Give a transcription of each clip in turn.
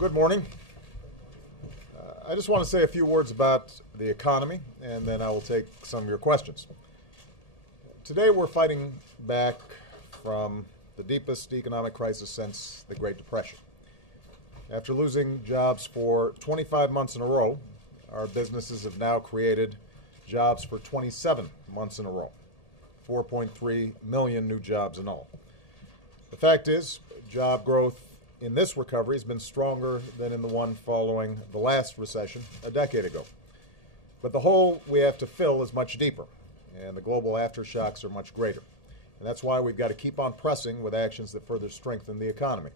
Good morning. I just want to say a few words about the economy, and then I will take some of your questions. Today we're fighting back from the deepest economic crisis since the Great Depression. After losing jobs for 25 months in a row, our businesses have now created jobs for 27 months in a row, 4.3 million new jobs in all. The fact is, job growth in this recovery has been stronger than in the one following the last recession a decade ago. But the hole we have to fill is much deeper, and the global aftershocks are much greater. And that's why we've got to keep on pressing with actions that further strengthen the economy.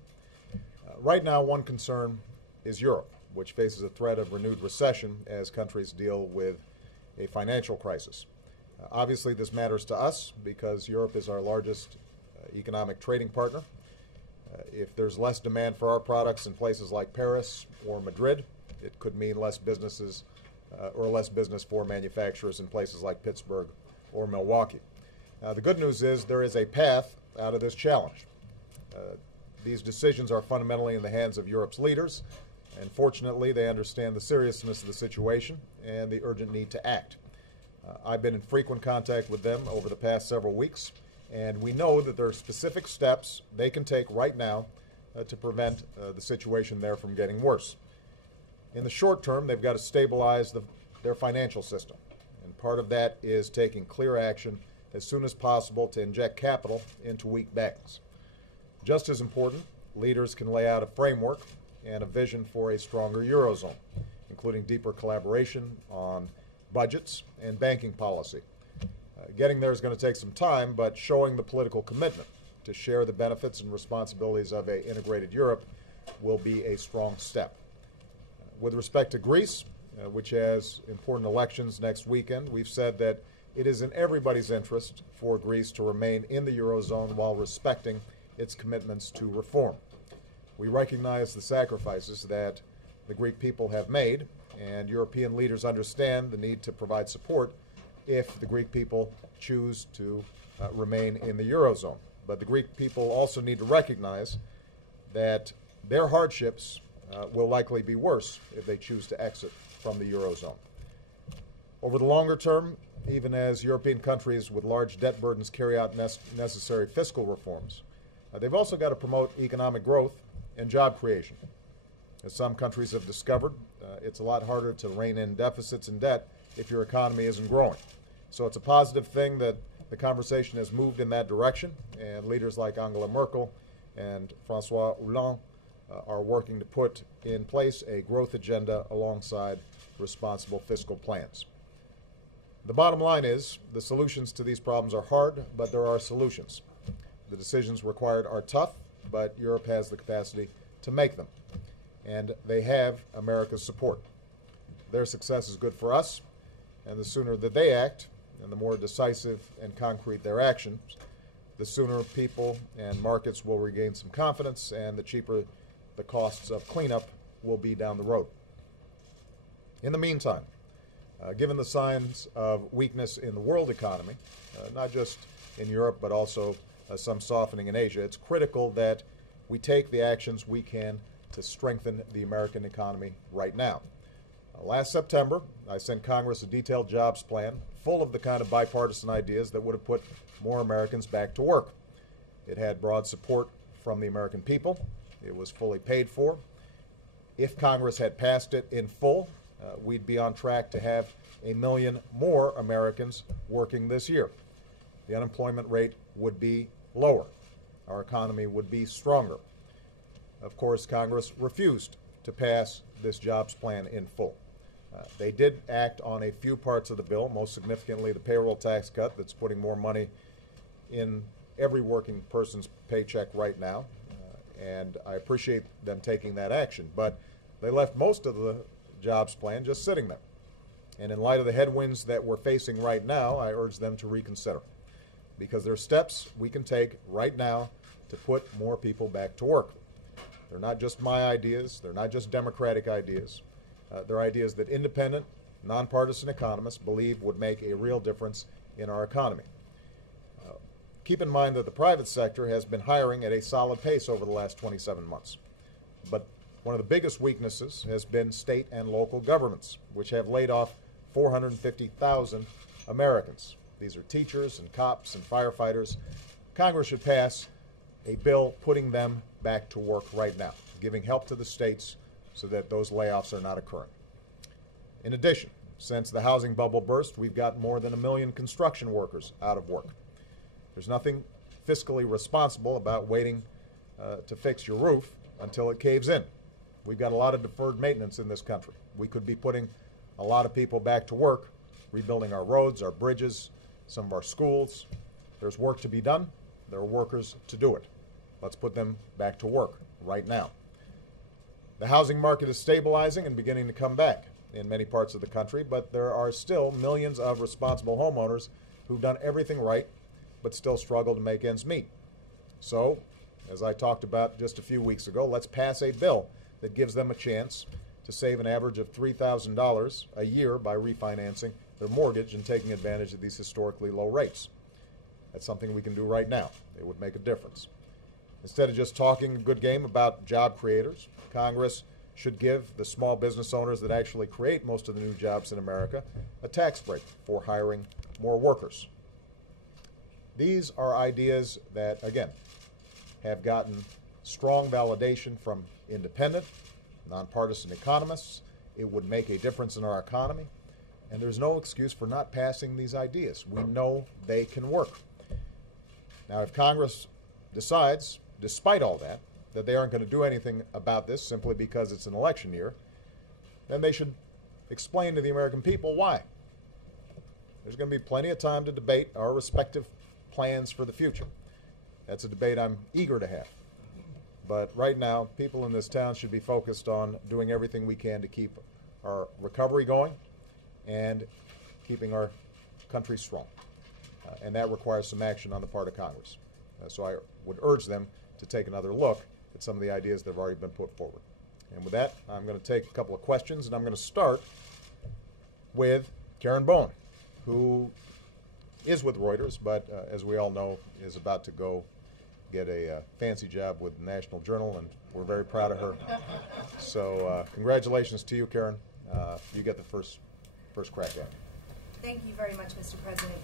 Right now, one concern is Europe, which faces a threat of renewed recession as countries deal with a financial crisis. Obviously, this matters to us because Europe is our largest economic trading partner. If there's less demand for our products in places like Paris or Madrid, it could mean less businesses or less business for manufacturers in places like Pittsburgh or Milwaukee. The good news is there is a path out of this challenge. These decisions are fundamentally in the hands of Europe's leaders, and fortunately they understand the seriousness of the situation and the urgent need to act. I've been in frequent contact with them over the past several weeks, and we know that there are specific steps they can take right now to prevent the situation there from getting worse. In the short term, they've got to stabilize their financial system, and part of that is taking clear action as soon as possible to inject capital into weak banks. Just as important, leaders can lay out a framework and a vision for a stronger Eurozone, including deeper collaboration on budgets and banking policy. Getting there is going to take some time, but showing the political commitment to share the benefits and responsibilities of an integrated Europe will be a strong step. With respect to Greece, which has important elections next weekend, we've said that it is in everybody's interest for Greece to remain in the Eurozone while respecting its commitments to reform. We recognize the sacrifices that the Greek people have made, and European leaders understand the need to provide support if the Greek people choose to remain in the Eurozone. But the Greek people also need to recognize that their hardships will likely be worse if they choose to exit from the Eurozone. Over the longer term, even as European countries with large debt burdens carry out necessary fiscal reforms, they've also got to promote economic growth and job creation. As some countries have discovered, it's a lot harder to rein in deficits and debt if your economy isn't growing. So it's a positive thing that the conversation has moved in that direction, and leaders like Angela Merkel and François Hollande are working to put in place a growth agenda alongside responsible fiscal plans. The bottom line is the solutions to these problems are hard, but there are solutions. The decisions required are tough, but Europe has the capacity to make them, and they have America's support. Their success is good for us, and the sooner that they act, and the more decisive and concrete their actions, the sooner people and markets will regain some confidence, and the cheaper the costs of cleanup will be down the road. In the meantime, given the signs of weakness in the world economy, not just in Europe but also some softening in Asia, it's critical that we take the actions we can to strengthen the American economy right now. Last September, I sent Congress a detailed jobs plan full of the kind of bipartisan ideas that would have put more Americans back to work. It had broad support from the American people. It was fully paid for. If Congress had passed it in full, we'd be on track to have 1 million more Americans working this year. The unemployment rate would be lower. Our economy would be stronger. Of course, Congress refused to pass this jobs plan in full. They did act on a few parts of the bill, most significantly the payroll tax cut that's putting more money in every working person's paycheck right now, and I appreciate them taking that action. But they left most of the jobs plan just sitting there. And in light of the headwinds that we're facing right now, I urge them to reconsider, because there are steps we can take right now to put more people back to work. They're not just my ideas. They're not just Democratic ideas. They're ideas that independent, nonpartisan economists believe would make a real difference in our economy. Keep in mind that the private sector has been hiring at a solid pace over the last 27 months. But One of the biggest weaknesses has been state and local governments, which have laid off 450,000 Americans. These are teachers and cops and firefighters. Congress should pass a bill putting them back to work right now, giving help to the states so that those layoffs are not occurring. In addition, since the housing bubble burst, we've got more than 1 million construction workers out of work. There's nothing fiscally responsible about waiting to fix your roof until it caves in. We've got a lot of deferred maintenance in this country. We could be putting a lot of people back to work, rebuilding our roads, our bridges, some of our schools. There's work to be done. There are workers to do it. Let's put them back to work right now. The housing market is stabilizing and beginning to come back in many parts of the country, but there are still millions of responsible homeowners who've done everything right but still struggle to make ends meet. So, as I talked about just a few weeks ago, let's pass a bill that gives them a chance to save an average of $3,000 a year by refinancing their mortgage and taking advantage of these historically low rates. That's something we can do right now. It would make a difference. Instead of just talking a good game about job creators, Congress should give the small business owners that actually create most of the new jobs in America a tax break for hiring more workers. These are ideas that, again, have gotten strong validation from independent, nonpartisan economists. It would make a difference in our economy, and there's no excuse for not passing these ideas. We know they can work. Now, if Congress decides, despite all that, that they aren't going to do anything about this simply because it's an election year, then they should explain to the American people why. There's going to be plenty of time to debate our respective plans for the future. That's a debate I'm eager to have. But right now, people in this town should be focused on doing everything we can to keep our recovery going and keeping our country strong. And that requires some action on the part of Congress. So I would urge them to take another look at some of the ideas that have already been put forward. And with that, I'm going to take a couple of questions, and I'm going to start with Karen Bowen, who is with Reuters, but as we all know, is about to go get a fancy job with the National Journal, and we're very proud of her. So congratulations to you, Karen. You get the first crack at it. Thank you very much, Mr. President.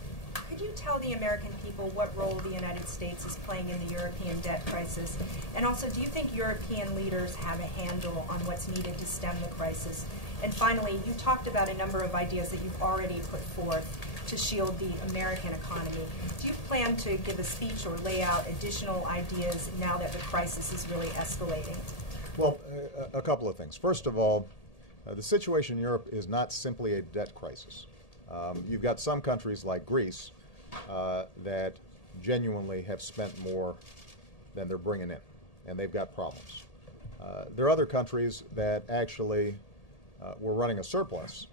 Could you tell the American people what role the United States is playing in the European debt crisis? And also, do you think European leaders have a handle on what's needed to stem the crisis? And finally, you talked about a number of ideas that you've already put forth to shield the American economy. Do you plan to give a speech or lay out additional ideas now that the crisis is really escalating? Well, a couple of things. First of all, the situation in Europe is not simply a debt crisis. You've got some countries like Greece that genuinely have spent more than they're bringing in, and they've got problems. There are other countries that actually were running a surplus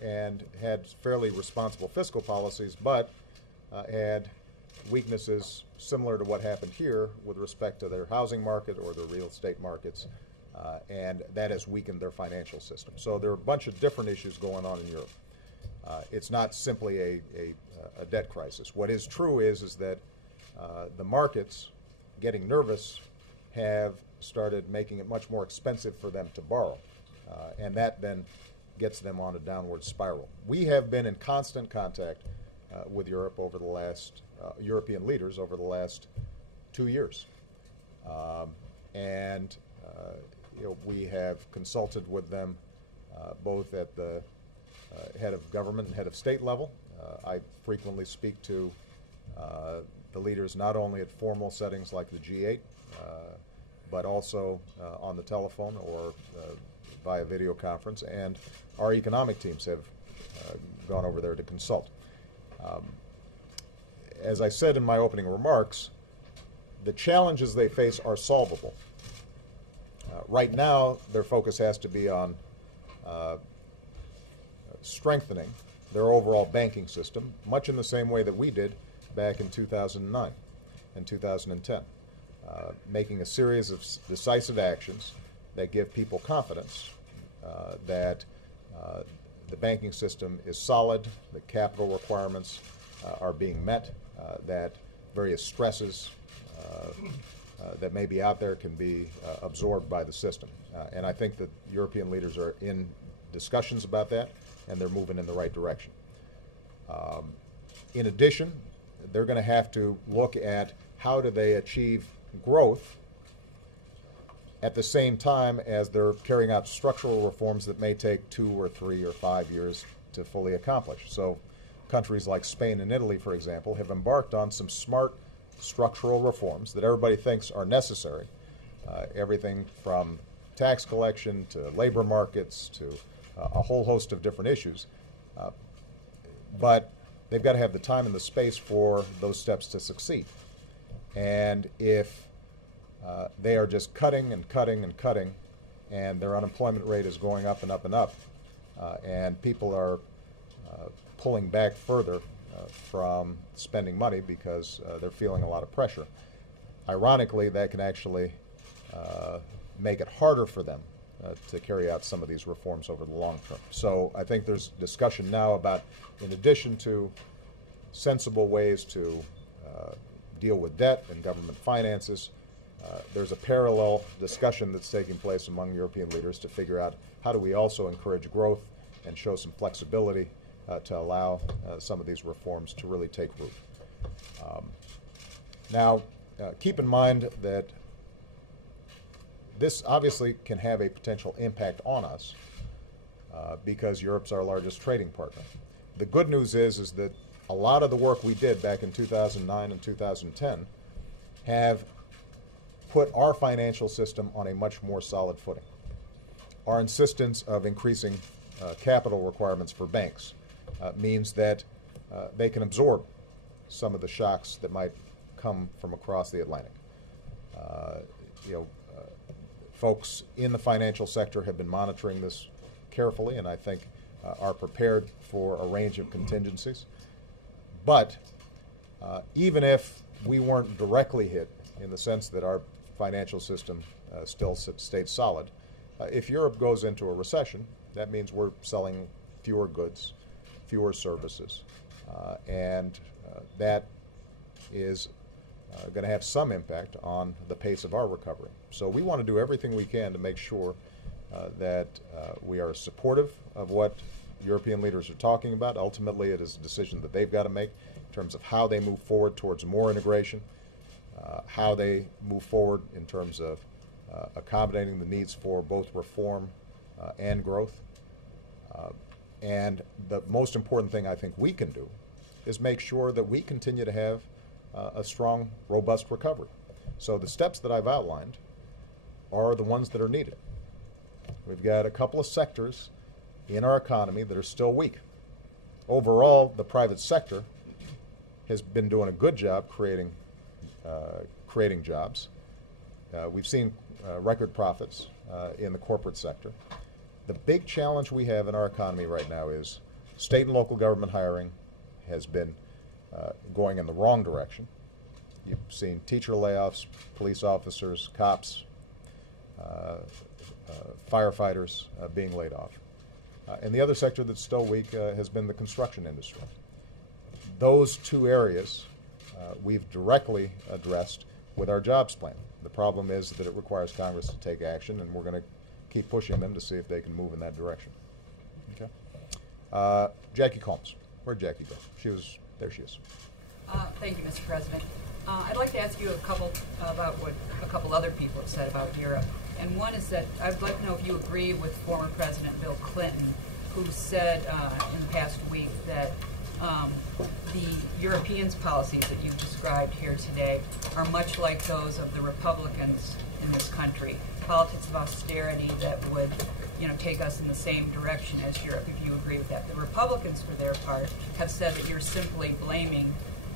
and had fairly responsible fiscal policies, but had weaknesses similar to what happened here with respect to their housing market or their real estate markets, and that has weakened their financial system. So there are a bunch of different issues going on in Europe. It's not simply a debt crisis. What is true is that the markets, getting nervous, have started making it much more expensive for them to borrow, and that then gets them on a downward spiral. We have been in constant contact with Europe over the last, European leaders over the last 2 years. We have consulted with them both at the head of government and head of state level. I frequently speak to the leaders not only at formal settings like the G8, but also on the telephone or via video conference, and our economic teams have gone over there to consult. As I said in my opening remarks, the challenges they face are solvable. Right now, their focus has to be on strengthening their overall banking system, much in the same way that we did back in 2009 and 2010, making a series of decisive actions that give people confidence that the banking system is solid, that capital requirements are being met, that various stresses that may be out there can be absorbed by the system. And I think that European leaders are in discussions about that, and they're moving in the right direction. In addition, they're going to have to look at how do they achieve growth at the same time as they're carrying out structural reforms that may take 2 or 3 or 5 years to fully accomplish. So countries like Spain and Italy, for example, have embarked on some smart structural reforms that everybody thinks are necessary. Everything from tax collection to labor markets to a whole host of different issues. But they've got to have the time and the space for those steps to succeed. And if they are just cutting and cutting and cutting, and their unemployment rate is going up and up and up, and people are pulling back further from spending money because they're feeling a lot of pressure. Ironically, that can actually make it harder for them to carry out some of these reforms over the long term. So I think there's discussion now about, in addition to sensible ways to deal with debt and government finances, there's a parallel discussion that's taking place among European leaders to figure out how do we also encourage growth and show some flexibility to allow some of these reforms to really take root. Now, keep in mind that this obviously can have a potential impact on us because Europe's our largest trading partner. The good news is that a lot of the work we did back in 2009 and 2010 have put our financial system on a much more solid footing. Our insistence of increasing capital requirements for banks means that they can absorb some of the shocks that might come from across the Atlantic. Folks in the financial sector have been monitoring this carefully, and I think are prepared for a range of contingencies. But even if we weren't directly hit in the sense that our financial system still stayed solid, if Europe goes into a recession, that means we're selling fewer goods, fewer services, and that is going to have some impact on the pace of our recovery. So we want to do everything we can to make sure that we are supportive of what European leaders are talking about. Ultimately, it is a decision that they've got to make in terms of how they move forward towards more integration, how they move forward in terms of accommodating the needs for both reform and growth. And the most important thing I think we can do is make sure that we continue to have a strong, robust recovery. So the steps that I've outlined are the ones that are needed. We've got a couple of sectors in our economy that are still weak. Overall, the private sector has been doing a good job creating jobs. We've seen record profits in the corporate sector. The big challenge we have in our economy right now is state and local government hiring has been going in the wrong direction. You've seen teacher layoffs, police officers, cops, firefighters being laid off. And the other sector that's still weak has been the construction industry. Those two areas we've directly addressed with our jobs plan. The problem is that it requires Congress to take action, and we're going to keep pushing them to see if they can move in that direction. Okay. Jackie Combs. Where'd Jackie go? There she is. Thank you, Mr. President. I'd like to ask you about what a couple other people have said about Europe. And one is that I'd like to know if you agree with former President Bill Clinton, who said in the past week that the Europeans' policies that you've described here today are much like those of the Republicans in this country. Politics of austerity that would, take us in the same direction as Europe, if you agree with that. The Republicans, for their part, have said that you're simply blaming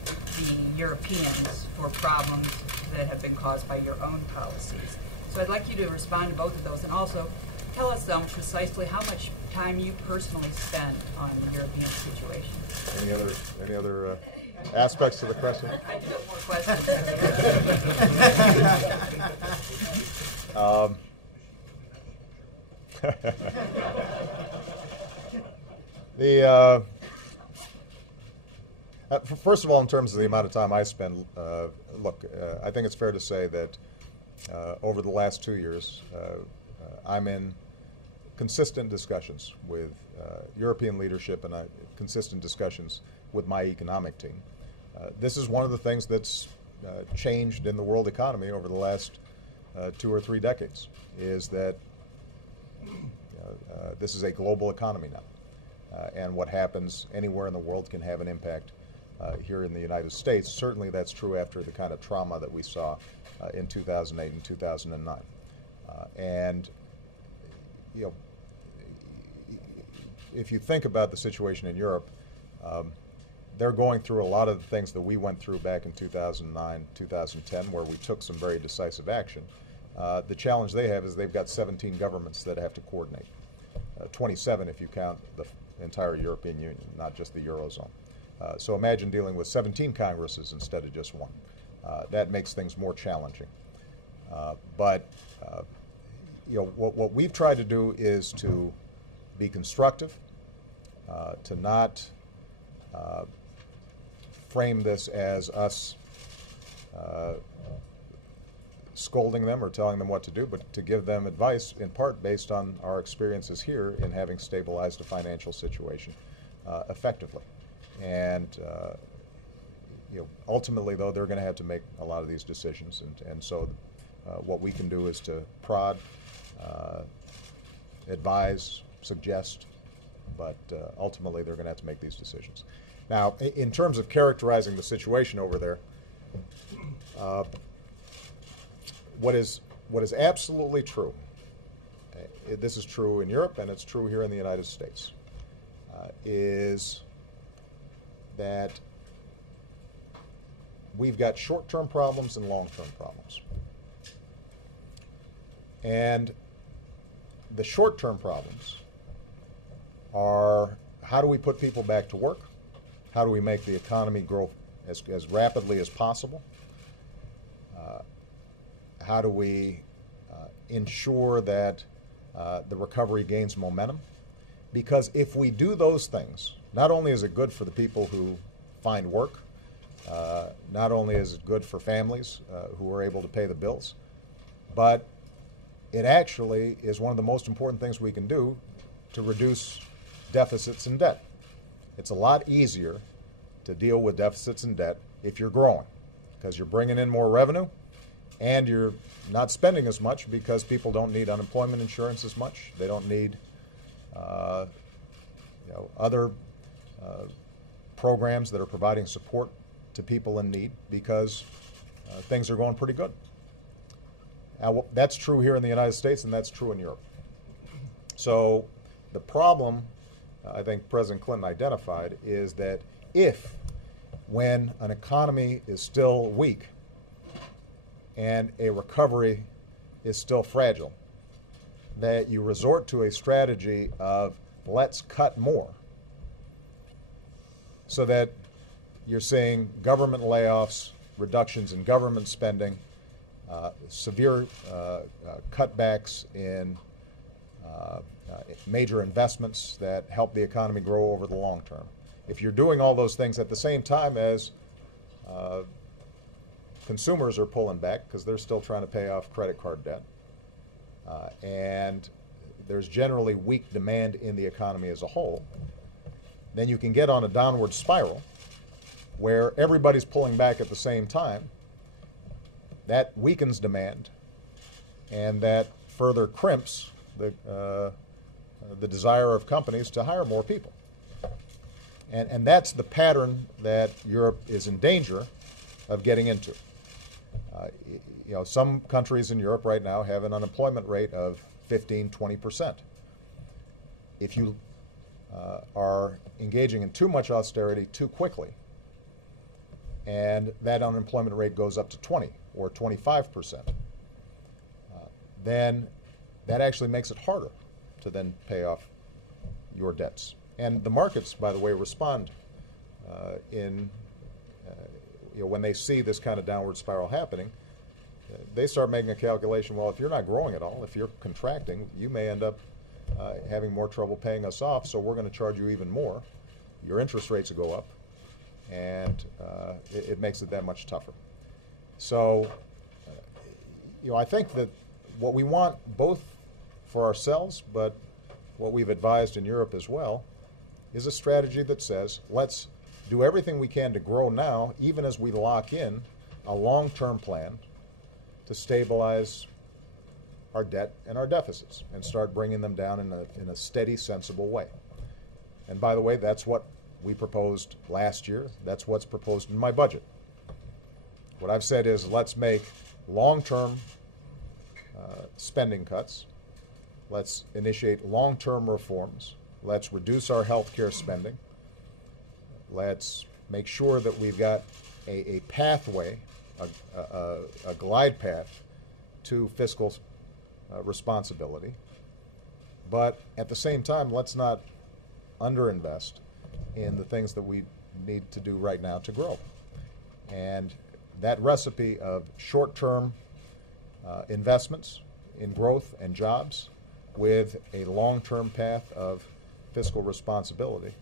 the Europeans for problems that have been caused by your own policies. So I'd like you to respond to both of those, and also tell us precisely how much time you personally spend on the European situation. Any other aspects to the question? I do have more questions. First of all, in terms of the amount of time I spend, I think it's fair to say that over the last 2 years, I'm in consistent discussions with European leadership and consistent discussions with my economic team. This is one of the things that's changed in the world economy over the last 2 or 3 decades, is that this is a global economy now. And what happens anywhere in the world can have an impact here in the United States. Certainly that's true after the kind of trauma that we saw in 2008 and 2009. And you know, if you think about the situation in Europe, they're going through a lot of the things that we went through back in 2009, 2010, where we took some very decisive action. The challenge they have is they've got 17 governments that have to coordinate. 27 if you count the entire European Union, not just the Eurozone. So imagine dealing with 17 Congresses instead of just one. That makes things more challenging. But you know, what we've tried to do is to be constructive, to not frame this as us scolding them or telling them what to do, but to give them advice in part based on our experiences here in having stabilized a financial situation effectively. And you know, ultimately, though, they're going to have to make a lot of these decisions, and so what we can do is to prod, advise, suggest, but ultimately they're going to have to make these decisions. Now, in terms of characterizing the situation over there, what is absolutely true, this is true in Europe and it's true here in the United States, is that we've got short-term problems and long-term problems. And the short-term problems are, how do we put people back to work? How do we make the economy grow as rapidly as possible? How do we ensure that the recovery gains momentum? Because if we do those things, not only is it good for the people who find work, not only is it good for families who are able to pay the bills, but it actually is one of the most important things we can do to reduce deficits and debt. It's a lot easier to deal with deficits and debt if you're growing, because you're bringing in more revenue and you're not spending as much because people don't need unemployment insurance as much. They don't need other programs that are providing support to people in need because things are going pretty good. Now, that's true here in the United States, and that's true in Europe. So the problem, I think President Clinton identified, is that if, when an economy is still weak and a recovery is still fragile, that you resort to a strategy of let's cut more, so that you're seeing government layoffs, reductions in government spending, severe cutbacks in major investments that help the economy grow over the long term. If you're doing all those things at the same time as consumers are pulling back because they're still trying to pay off credit card debt, and there's generally weak demand in the economy as a whole, then you can get on a downward spiral where everybody's pulling back at the same time. That weakens demand, and that further crimps the desire of companies to hire more people. And that's the pattern that Europe is in danger of getting into. You know, some countries in Europe right now have an unemployment rate of 15–20%. If you are engaging in too much austerity too quickly, and that unemployment rate goes up to 20 or 25%, then that actually makes it harder to then pay off your debts. And the markets, by the way, respond when they see this kind of downward spiral happening. They start making a calculation, well, if you're not growing at all, if you're contracting, you may end up having more trouble paying us off, so we're going to charge you even more. Your interest rates will go up, and it makes it that much tougher. So, I think that what we want both for ourselves, but what we've advised in Europe as well, is a strategy that says, let's do everything we can to grow now, even as we lock in a long-term plan to stabilize our debt and our deficits and start bringing them down in a steady, sensible way. And by the way, that's what we proposed last year. That's what's proposed in my budget. What I've said is, let's make long-term spending cuts. Let's initiate long-term reforms. Let's reduce our health care spending. Let's make sure that we've got a pathway, a glide path to fiscal responsibility. But at the same time, let's not underinvest in the things that we need to do right now to grow. And that recipe of short-term investments in growth and jobs with a long-term path of fiscal responsibility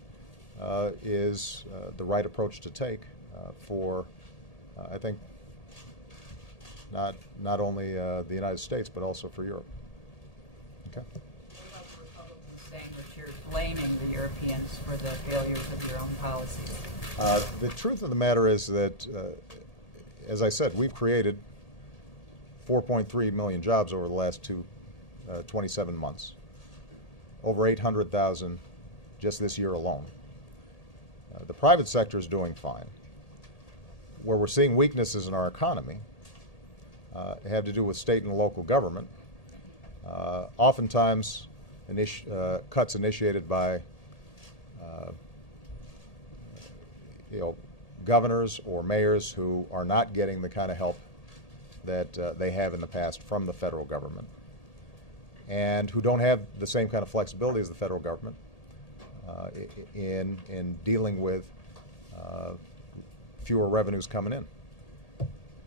is the right approach to take for, I think, not only the United States, but also for Europe. Okay. What about the Republicans saying that you're blaming the Europeans for the failures of your own policies? The truth of the matter is that, as I said, we've created 4.3 million jobs over the last 27 months, over 800,000 just this year alone. The private sector is doing fine. Where we're seeing weaknesses in our economy have to do with state and local government. Oftentimes, cuts initiated by governors or mayors who are not getting the kind of help that they have in the past from the federal government, and who don't have the same kind of flexibility as the federal government in dealing with fewer revenues coming in.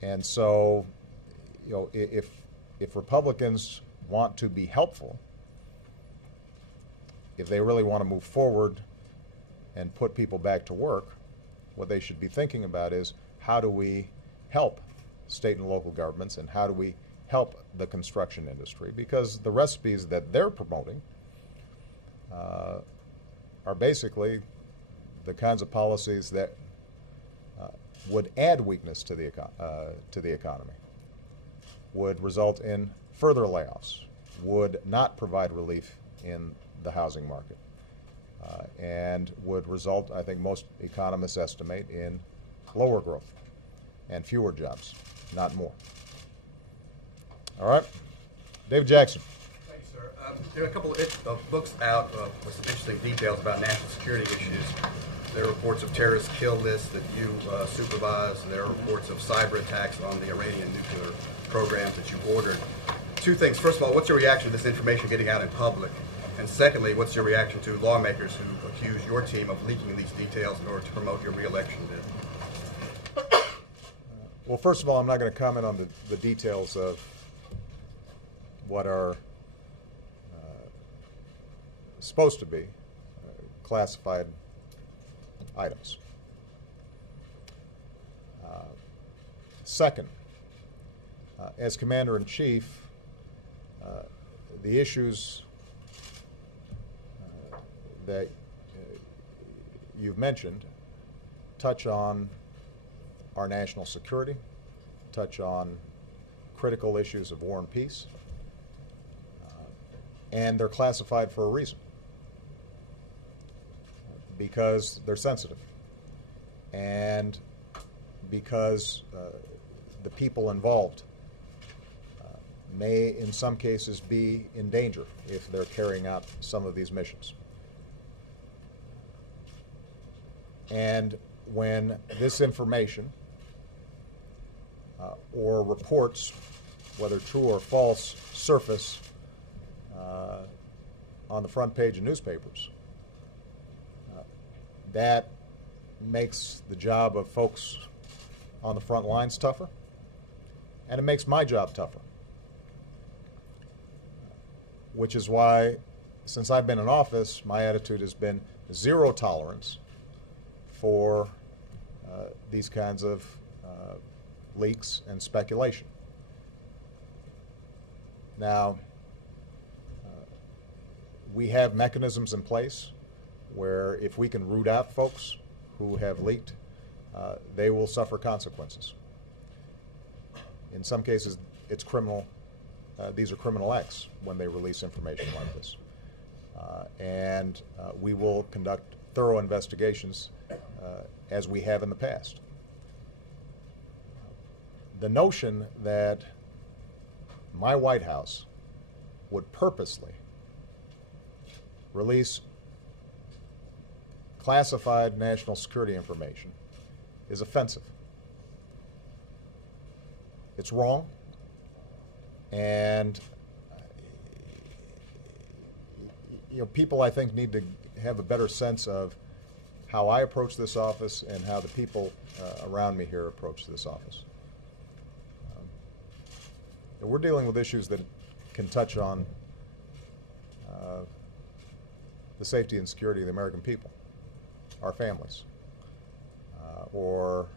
And so, if Republicans want to be helpful, if they really want to move forward and put people back to work, what they should be thinking about is, how do we help state and local governments, and how do we help the construction industry? Because the recipes that they're promoting are basically the kinds of policies that would add weakness to the economy, would result in further layoffs, would not provide relief in the housing market, and would result, I think most economists estimate, in lower growth and fewer jobs, not more. All right. David Jackson. Thanks, sir. There are a couple of books out with some interesting details about national security issues. There are reports of terrorist kill lists that you supervise. There are reports of cyber attacks on the Iranian nuclear programs that you ordered. Two things. First of all, what's your reaction to this information getting out in public? And secondly, what's your reaction to lawmakers who accuse your team of leaking these details in order to promote your re-election bid? Well, first of all, I'm not going to comment on the details of what are supposed to be classified items. Second, as Commander-in-Chief, the issues that you've mentioned touch on our national security, touch on critical issues of war and peace, and they're classified for a reason, because they're sensitive, and because the people involved may, in some cases, be in danger if they're carrying out some of these missions. And when this information or reports, whether true or false, surface on the front page of newspapers, that makes the job of folks on the front lines tougher, and it makes my job tougher. Which is why, since I've been in office, my attitude has been zero tolerance for these kinds of leaks and speculation. Now, we have mechanisms in place where if we can root out folks who have leaked, they will suffer consequences. In some cases, it's criminal. These are criminal acts when they release information like this. And we will conduct thorough investigations as we have in the past. The notion that my White House would purposely release classified national security information is offensive. It's wrong, and people, I think, need to have a better sense of how I approach this office and how the people around me here approach this office. We're dealing with issues that can touch on the safety and security of the American people, our families, or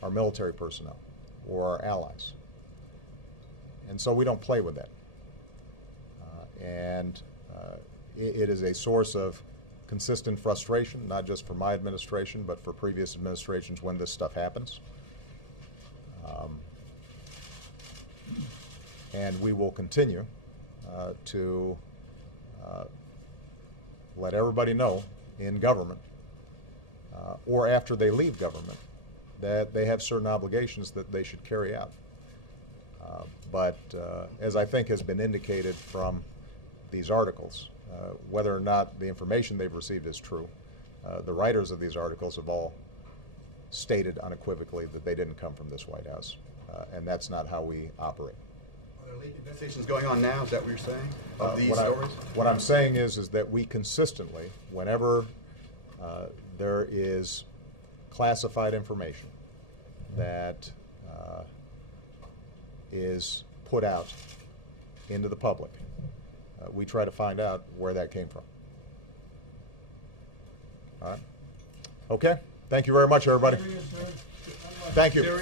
our military personnel, or our allies. And so we don't play with that. It is a source of consistent frustration, not just for my administration, but for previous administrations when this stuff happens. And we will continue to let everybody know in government or after they leave government that they have certain obligations that they should carry out. But as I think has been indicated from these articles, whether or not the information they've received is true, the writers of these articles have all stated unequivocally that they didn't come from this White House, and that's not how we operate. Are there leak investigations going on now? Is that what you're saying? Of these stories? What I'm saying is that we consistently, whenever there is classified information that is put out into the public, we try to find out where that came from. All right? Okay. Thank you very much, everybody. Thank you.